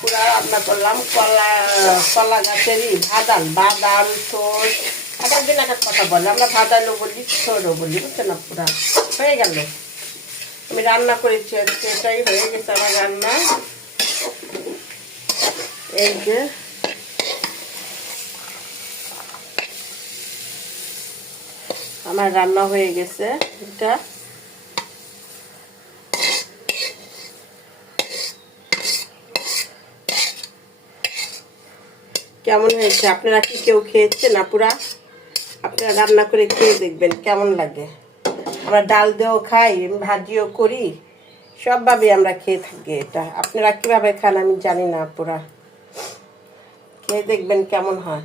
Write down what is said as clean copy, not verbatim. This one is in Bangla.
পুরা রান্না করলাম কলা গাছেরই ভাদাল বাদাম ছোট এক একদিন এক এক কথা বলে, আমরা ভাদালও বলি ছোটও বলি, বুঝছেন না? পুরা হয়ে গেল, আমি রান্না করেছি আজকে, এটাই হয়ে গেছে আমার রান্না। এই যে আমার রান্না হয়ে গেছে, এটা কেমন হয়েছে? আপনারা কি কেউ খেয়েছেন? আপুরা আপনারা রান্না করে খেয়ে দেখবেন কেমন লাগে। আমরা ডাল দিয়েও খাই, ভাজিও করি, সবভাবে আমরা খেয়ে থাকি। এটা আপনারা কিভাবে খান আমি জানি না, আপুরা খেয়ে দেখবেন কেমন হয়।